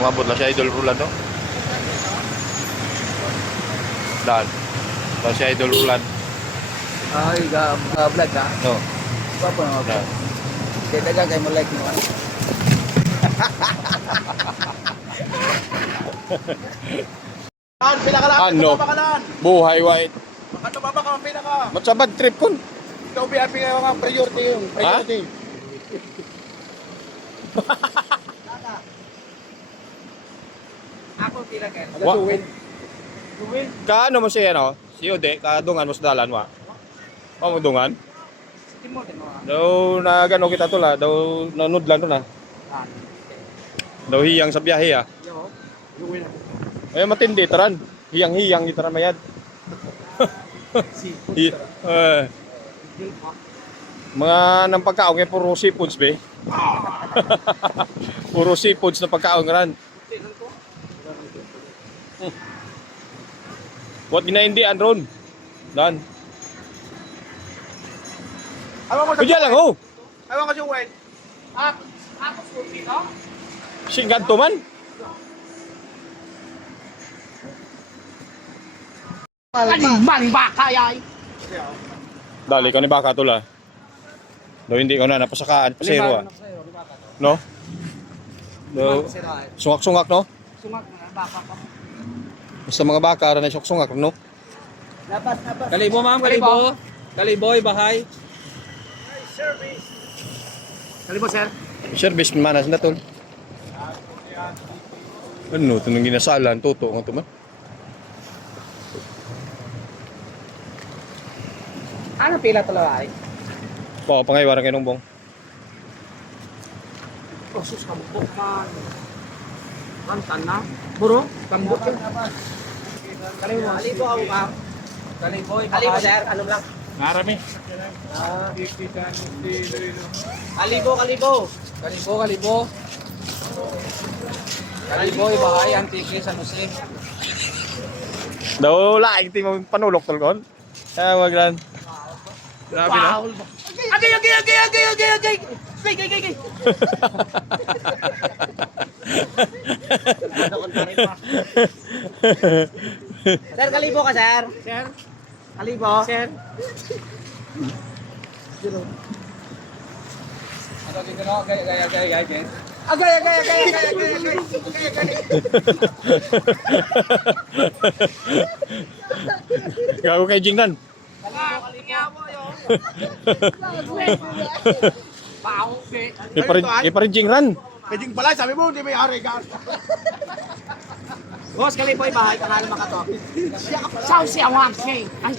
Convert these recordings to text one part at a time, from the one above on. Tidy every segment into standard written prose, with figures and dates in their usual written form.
umabot lang si Idol Rolando. Dan. Dan si Idol Rolando. Ay, vlog ka? No. Papo na Dan. Kaya taga kayo mo like mo. Ano? Buhay white. Baka tumaba ka, pinaka. Ba't sa bad trip kon? Ikaw BRP nga mga priority yung priority. Ako pila ka. Wa- Win. Kaano mo siya no? Si Ode, kadungan mo sa dalan wa. O mo dungan? Timo din mo. Daw nagano kita tula, daw nanudlan to na. Daw hiyang sa biyahe ah. Yo. Win ako. Ay matindi taran. Hiyang-hiyang itaran mayad. Si. Mga nang pagkaon kay puro seafoods be. Puro seafoods na pagkaon ran. What ginaindi anron? Dan. Alam mo Kaya lang oh. Alam ko si Win. Ako scorpion, no? Singgan to man. Maling baka yay. Dali ka ni baka tula. Daw hindi ko na napasakaan pasero ah. No? Daw sungak-sungak no? Sumak na baka pa. Basta mga baka ra na sungak no? Labas. Kalibo ma'am, kalibo. Kaliboy, bahay. Kalibo sir. Service manas na tol. Ano, ito nang ginasalan, tuto nga ito man. Ano pila talaga ay? Oo, pangaywaran kay Nongbong. Oh, sus kambok man. Kantan na. Buro, kambok yun. Kalibo ako ma'am. Kaliboy, Kalibo bahay. sir, ano lang? Narami. Kalibo. Kalibo. Kaliboy, bahay, Antique, San Jose. Daw, laing ti mo panulok tol kon. Kaya wag lan. Grabe na. Wow. Agay. Gay. Sir, kalibo ka, sir. Sir. Kalibo. Sir. Ano dito no? Gaya, Jen. Agay. Gago kay Jingnan. Iparin Jingran. Pwedeng pala, sabi mo, hindi may hari ka. Boss, kaliboy bahay, tangal makato. Siya wang siya. Ay.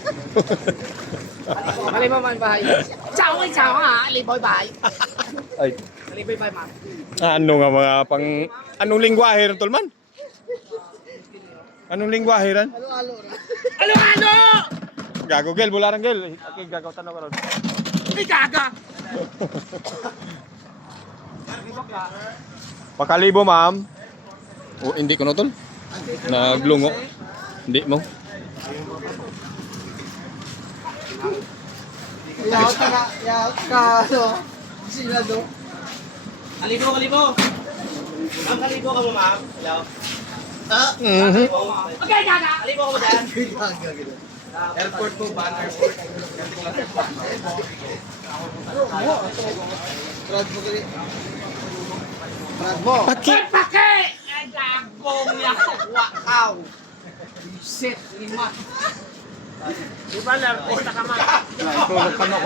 Kaliboy man bahay. Ciao, kaliboy bahay. Ay. Kaliboy bahay, ma'am. Ano nga mga pang anong lingwahe ron tol man? Anong lingwahe ran? Ano? Gago gel, bularang gel. Okay, gagaw tanaw karon. Hindi gaga. Pakalibo ma'am. O hindi ko no tol. Naglungo. Hindi mo. Yaw ka, ano? Sila do. Kalibo. Ma'am, kalibo ka mo, ma'am. Hello? Okay, gaga. Kalibo ka mo dyan. Airport po, ban airport. Paki. Pake! Ay, dagong niya. Wakaw. Shit, lima. Di ba na-artista ka man? Tulog ka no.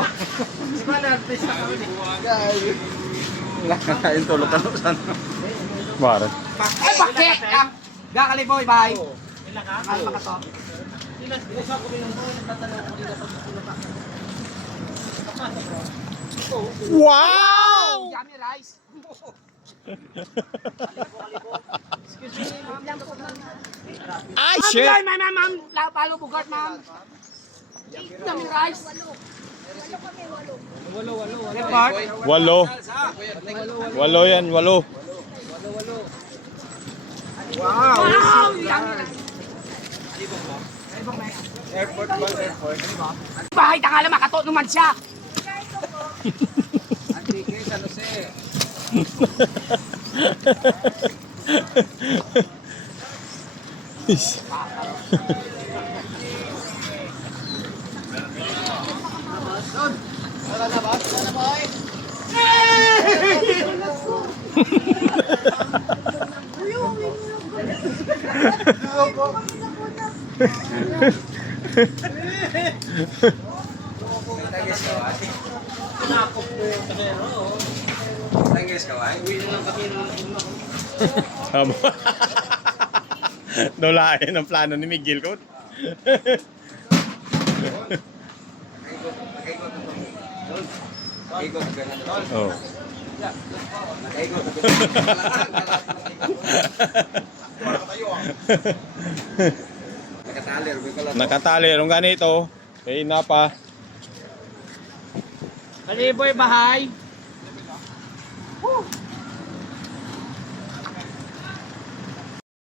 Di ba na-artista ka man? Yung tulog ka no san. Mare. Ay, pake! Gakaliboy, bye. Mahal pa ka to. Wow! Yummy rice. Excuse me, ma'am. Ay Ma'am, shit. ma'am. Palo bugat, ma'am. Yummy rice. Report. Walo. Walo yan, walo. Wow, yummy rice. Airport ba? Airport. Bahay tangala makato naman siya. Antique, San Jose. Tangis ka ba? Tama. Dolain ang plano ni Miguel ko. Ikot ka na doon. Oh. Ikot ka Nakatali, rubi ko lang. Nakatali rong ganito. Eh napa. Kaliboy bahay.